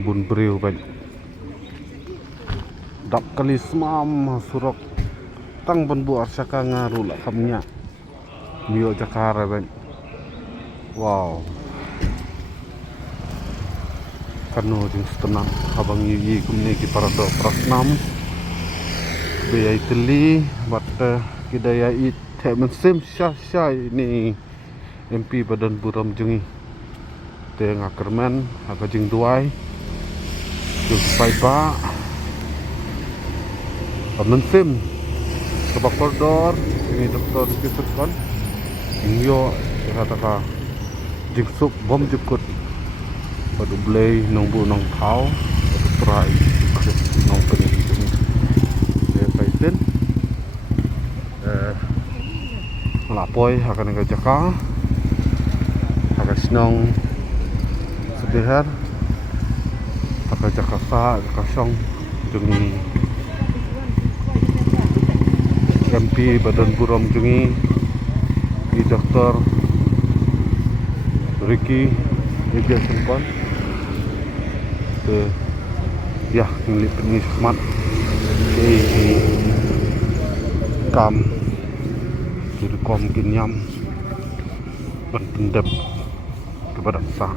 Bun beriu baik dak kali semam surok tang ban bu arsaka ngaru la kamnya mio Jakarta baik. Wow, kanu jing setenang habang yi kumni ki parado prasnam beyai teli bat kidaya it themen sem sha ini MP Badan Buram Jungi te ngakermen aga jing duai jung pai ba amen sem kebak koridor ini doktor kisukon ingyo kata jing sup bom jukut padu blei nongbu nong thau padu prai nong peni de paiten lapoi akan ngajaka akan senong sedihar akan Jakarta kasong jungi MP Badan Buram Jungi di Dr. Ricky Ejasenpon ke ya ngelip nismat ke kam direkom kinyam berpendap kepada sah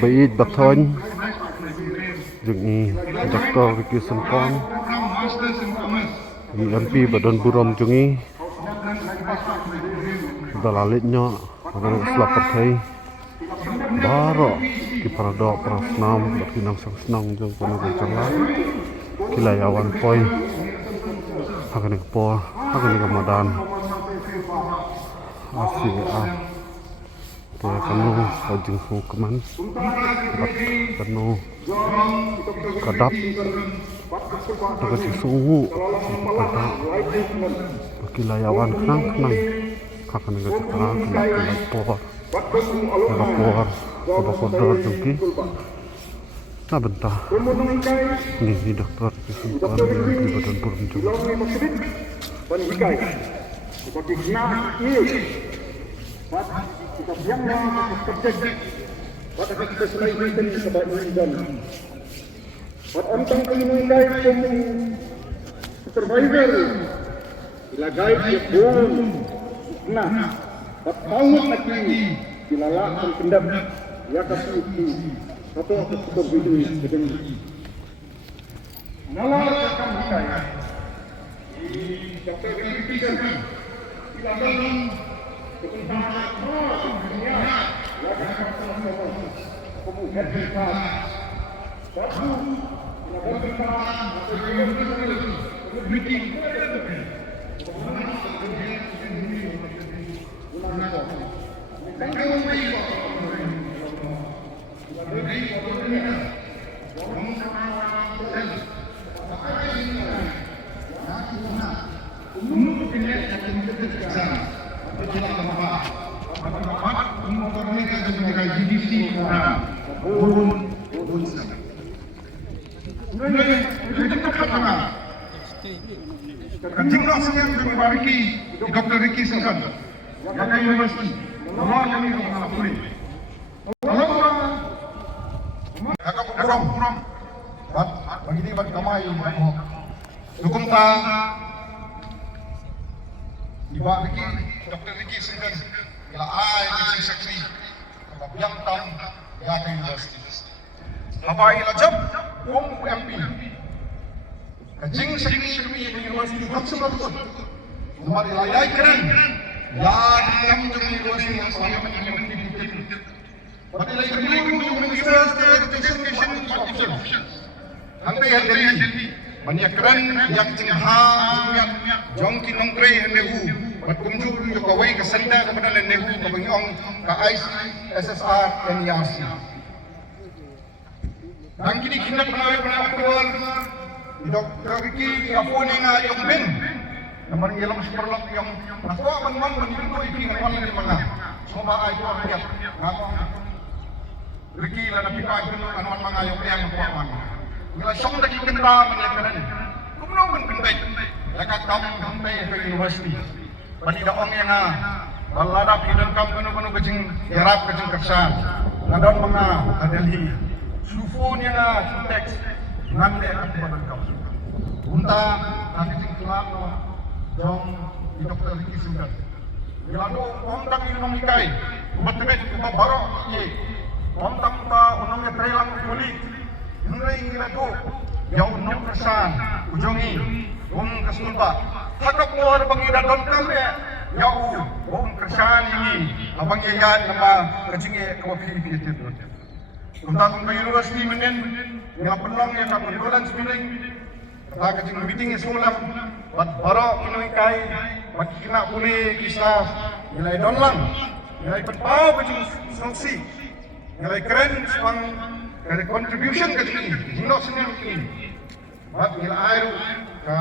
Baik Baton Jungi Dr. Ricky Senpon MP Badan Buram Jungi dalalitnya agar selapar hai baro ki parado prasnam berkinang sang senang jeng kono jangla kilayawan poi akan kepo akan Ramadan asih te kanu ajeng hukuman kanu kadap dapat suhu pada kilayawan kenang akan ngajak lapor kodor jengki nah bentah ini dokter kesimpulan di Badan Buram Jungi Patawat lagi dilalakkan kendam ya kasih itu atau berbudi dengan nalakkan hikaya di dokter Ricky dilalakkan kepentingan dunia ya kasih kemudian kita satu dilakukan atau meeting Dr. Ricky Senpon Jakarta University luar kami mengapuri kakak kurang begini bagi kamai dukung ta Ibu Ricky Dr. Ricky Senpon ila ai teaching secretary yang tam Jakarta University apa ila job MP kajing secretary university habsumlah हमारी लाइलाइ करें याद हम जो यूनिवर्सिटी में स्वागत करने but like new ministers के एजुकेशन ऑफिसर हमने ये Delhi banyak keren yang cingha jongki nongkre nehu bat kumju yo kawai ka senda kepada nehu ka bangong ka ICSSR NERC Ang kinikinap na mga aktual, Dr. Ricky Apone nga yung Ben. Naman ilang superlap yung nakuha man man manito ipingawan ni mga sumaay ko ang kiyat. Ngamong Ricky na napipag anuan mga yung kaya nakuha man. Nila siyang nakikita man yung kanan. Kumulaw man pinday. Nakatam hantay sa university. Panidaong yung baladap hidang kam kano kajing hirap kajing kaksan. Nadon mga adalhi. Sufo niya nga text. Ngande ang panangkaw. Unta kajing kelap no jong di Dr. Ricky Sundan. Yano ontang inong ikay. Kumatibet kumabaro ye. Ontang ta unongnya trelang kulit. Hinray inginago. Yaw unong kasan. Ujongi. Kasulba. Hakap mo ano bang idadon kami. Yaw kasan ini. Abang yayan nama kajingi kawapilipitin. Kung takong ka university menen. Nga penong yang kapendulan semiling. Kata kajing meeting isulam. Bat baro inong ikay. Bat kina puli kisah. Nilai don lang. Nilai penpau kajing songsi. Nilai keren sepang contribution kajing ini. Jino senil ini. Bat nilai air ka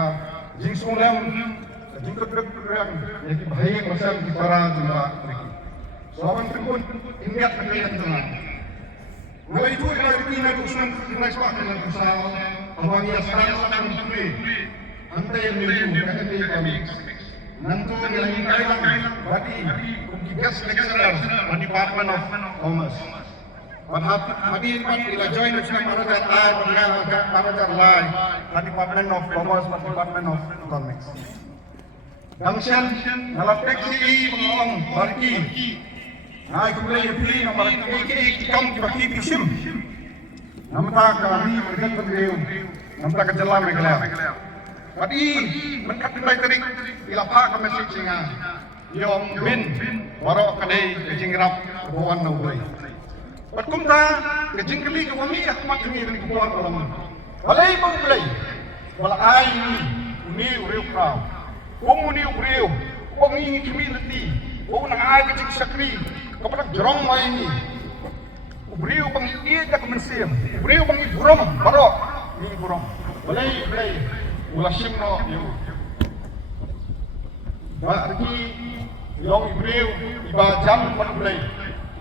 jing sulam. Jing kedek-kedek. Jadi bahaya masalah kisara jumlah mereka. Soalan pun ingat kekayaan jalan. Mulai itu ina Ricky usulan nilai sepak dengan usaha. Abang ia serang akan pulih. Antai yang miliu kata kami. Nanti nilai ingkai lang. Berarti guest lecturer di Department of Commerce. Hadi ila join usulan manager I manager lai di Department of Commerce dan Department of Economics. Dangsian dalam teksi mengong barki. Nah, kemudian ini nomor ikam dibagi pisim. Nampak kami berkat berdiri. Nampak kejelam mereka. Tadi menkat mulai tadi ilapah kami singa. Yom bin warok kadai kejingrap kebuan naulai. Patkumta kejingkeli kami ahmat kami dari kebuan dalam. Balai bang balai. Balai ini uriu kau. Kung uni uriu. Kung ini community. Kung nang kejing sakri. Kapag jerong mo ini, ubriyo pang iya ka kumensim, ubriyo pang iburom, baro, iburom. Balay, ulah simno yung. Bagi yung ubriyo, iba jam man balay,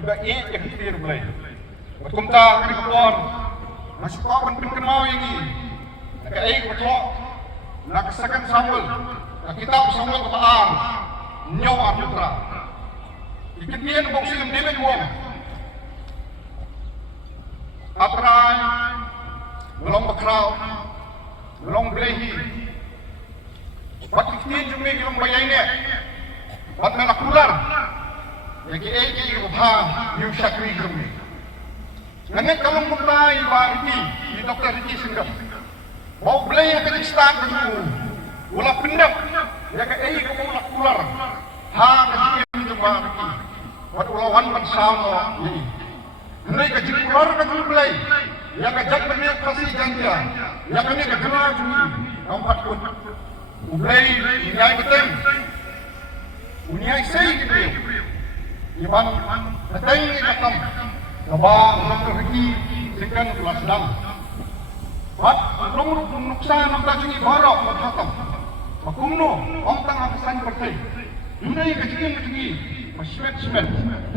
iba iya ka kitir balay. Kumta kani kapon, masuk kapan pinkenmau ini, nakaig patlo, nakasakan Samuel, nakita ko Samuel kapaan, nyaw ang putra. Ikitian ang silang dimen mo. Atray, walang bakraw, walang blehi. Ba't ikitian yung may ilang bayay niya? Ba't nalakular? Yagi yung ha, yung sakri kami. Ngayon kalong magtahay ba iti, ni Dr. Ricky Sundan. Mau blehi ang kanigstaan ka mo. Wala pinap. Yagi yung mga nakular. Ha, kajingin yung ba Ricky. Wat ulawan man samo ini. Hendak kajing keluar kajing belai. Ya kajak berniat kasih jantia. Ya kami kejelah jumi. Empat pun. Belai niai betul. Uniai sei gitu. Iman betul ni katam. Kaba Dr. Ricky singkan kelas dam. Wat belum nuksa nam tajungi barok berhatam. Makumno om tang apesan berkai. Uniai kajing Semen,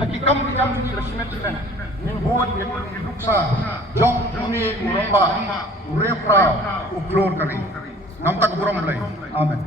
hakikam kita menjadi semen. Membuat yang diduksa, jong ini uramba, urefra, uklor kari. Nampak burung mulai. Amin.